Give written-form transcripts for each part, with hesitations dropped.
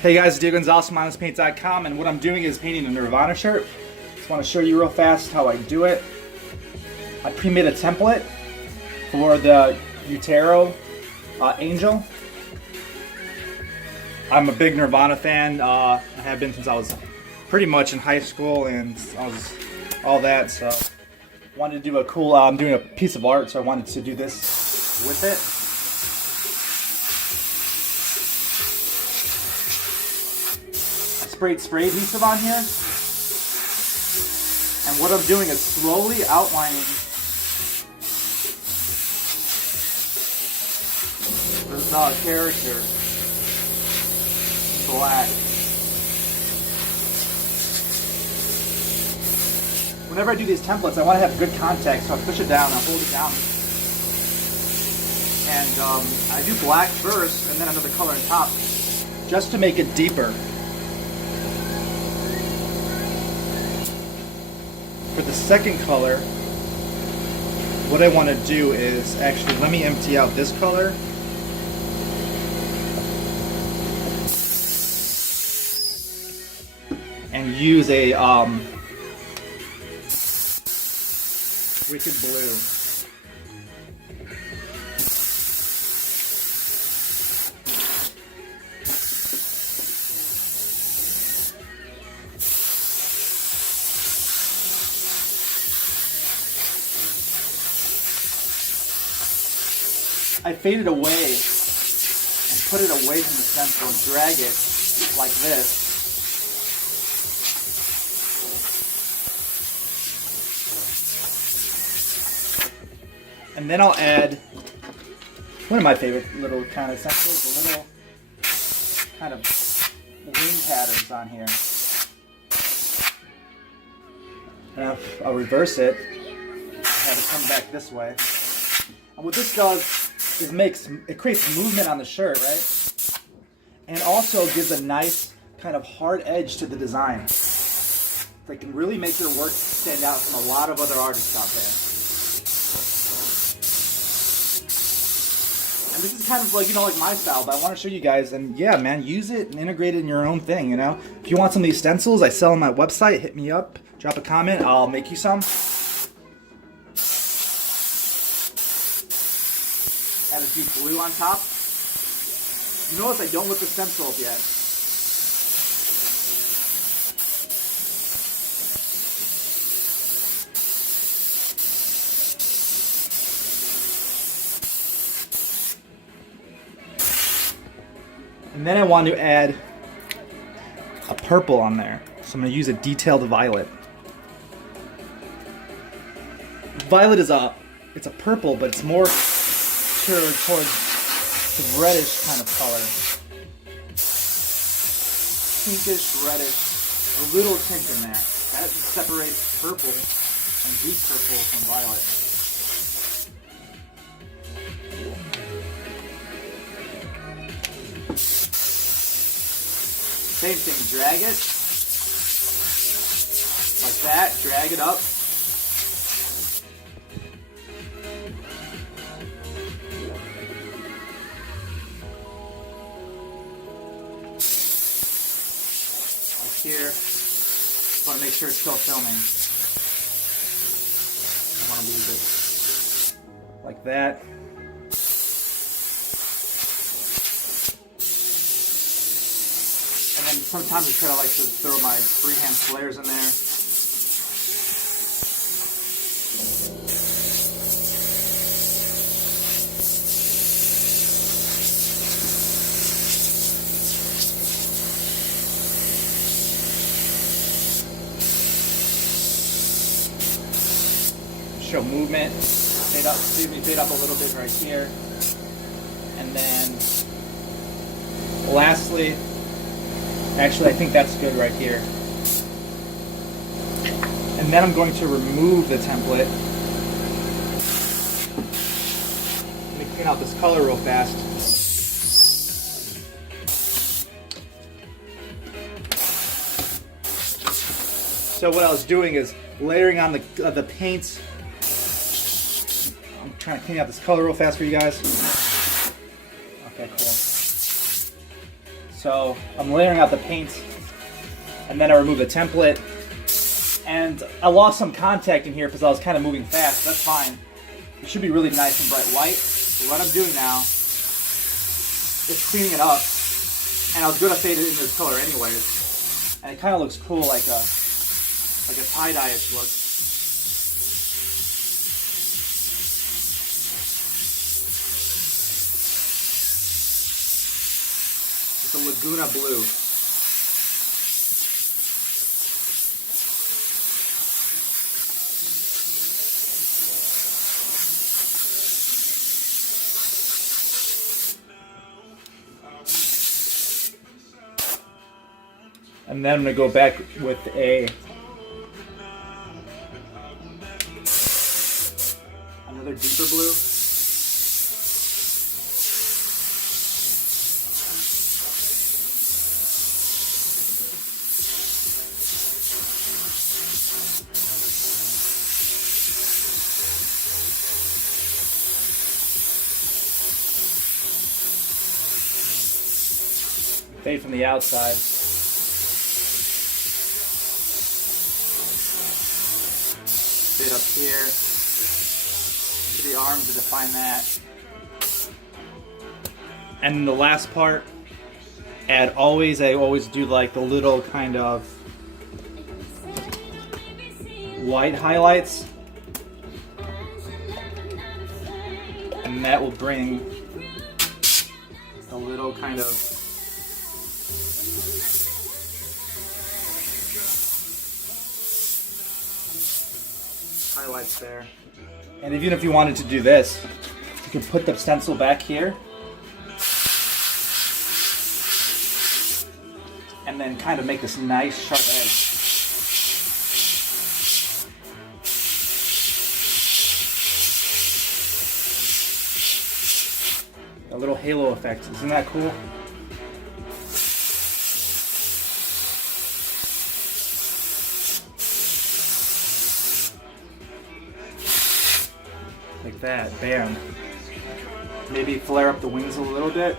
Hey guys, Diego Gonzalez from HonestPaint.com, and what I'm doing is painting a Nirvana shirt. Just want to show you real fast how I do it. I pre-made a template for the Utero Angel. I'm a big Nirvana fan. I have been since I was pretty much in high school and I was all that. So wanted to do a cool. I'm doing a piece of art, so I wanted to do this with it. Sprayed spray adhesive on here, and what I'm doing is slowly outlining the character in black. Whenever I do these templates, I want to have good context, so I push it down, I hold it down, and I do black first, and then another color on top, just to make it deeper. For the second color, what I want to do is actually, let me empty out this color. And use a Wicked Blue. I fade it away and put it away from the stencil and drag it like this. And then I'll add one of my favorite little kind of stencils, the little kind of wing patterns on here. And I'll reverse it, have it come back this way. And what this does is it creates movement on the shirt, right? And it also gives a nice kind of hard edge to the design. That can really make your work stand out from a lot of other artists out there. And this is kind of like, like my style, but I want to show you guys, and yeah, man, use it and integrate it in your own thing, If you want some of these stencils, I sell on my website, hit me up, drop a comment, I'll make you some. Add a deep blue on top. You notice I don't whip the stencil up yet. And then I want to add a purple on there. So I'm going to use a detailed violet. Violet is it's a purple, but it's more towards the reddish kind of color. Pinkish, reddish, a little tint in there. That separates purple and deep purple from violet. Same thing, drag it like that, drag it up. Here, just want to make sure it's still filming. I don't want to lose it. Like that. And then sometimes I try to like to throw my freehand flares in there. Show movement, fade up a little bit right here, and then lastly, actually I think that's good right here, and then I'm going to remove the template. Let me clean out this color real fast. So what I was doing is layering on the paints. I'm trying to clean out this color real fast for you guys. Okay, cool. So So I'm layering out the paint, and then I remove the template. And I lost some contact in here because I was kind of moving fast. That's fine. It should be really nice and bright white. But what I'm doing now is cleaning it up. And I was going to fade it in this color anyways. And it kind of looks cool, like a tie-dye-ish look. It's a Laguna blue. And then I'm going to go back with another deeper blue. Fade from the outside. Fade up here to the arm to define that. And the last part, I always do like the little kind of white highlights. And that will bring a little kind of highlights there. And even if you wanted to do this, you could put the stencil back here and then kind of make this nice sharp edge. A little halo effect. Isn't that cool? Like that, bam. Maybe flare up the wings a little bit.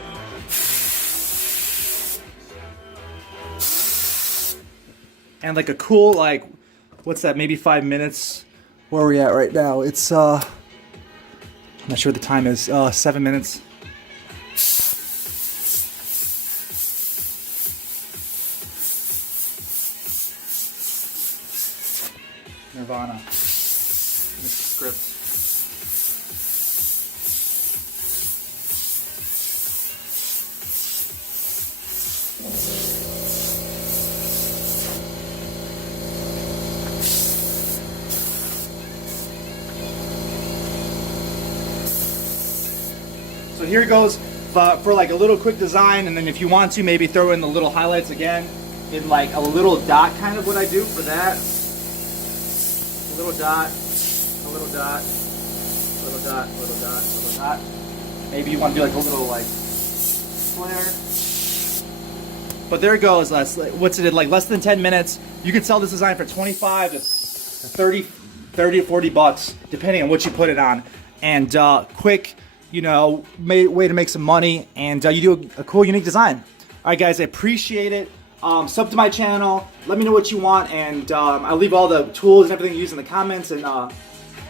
And like a cool, like, what's that, maybe 5 minutes? Where are we at right now? It's, I'm not sure what the time is, 7 minutes. Nirvana. This script. So here goes for like a little quick design, and then if you want to, maybe throw in the little highlights again in like a little dot, kind of what I do for that. A little dot, a little dot, a little dot, a little dot, a little dot. Maybe you want to do like a little like flare. But there it goes. What's it, like less than 10 minutes? You can sell this design for 25 to 30 to 40 bucks, depending on what you put it on. And quick, you know, way to make some money, and you do a cool, unique design. All right, guys, I appreciate it. Sub to my channel. Let me know what you want, and I'll leave all the tools and everything you use in the comments, and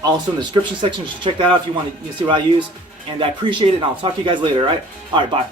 also in the description section. So check that out if you want to see what I use. And I appreciate it, and I'll talk to you guys later. All right, bye.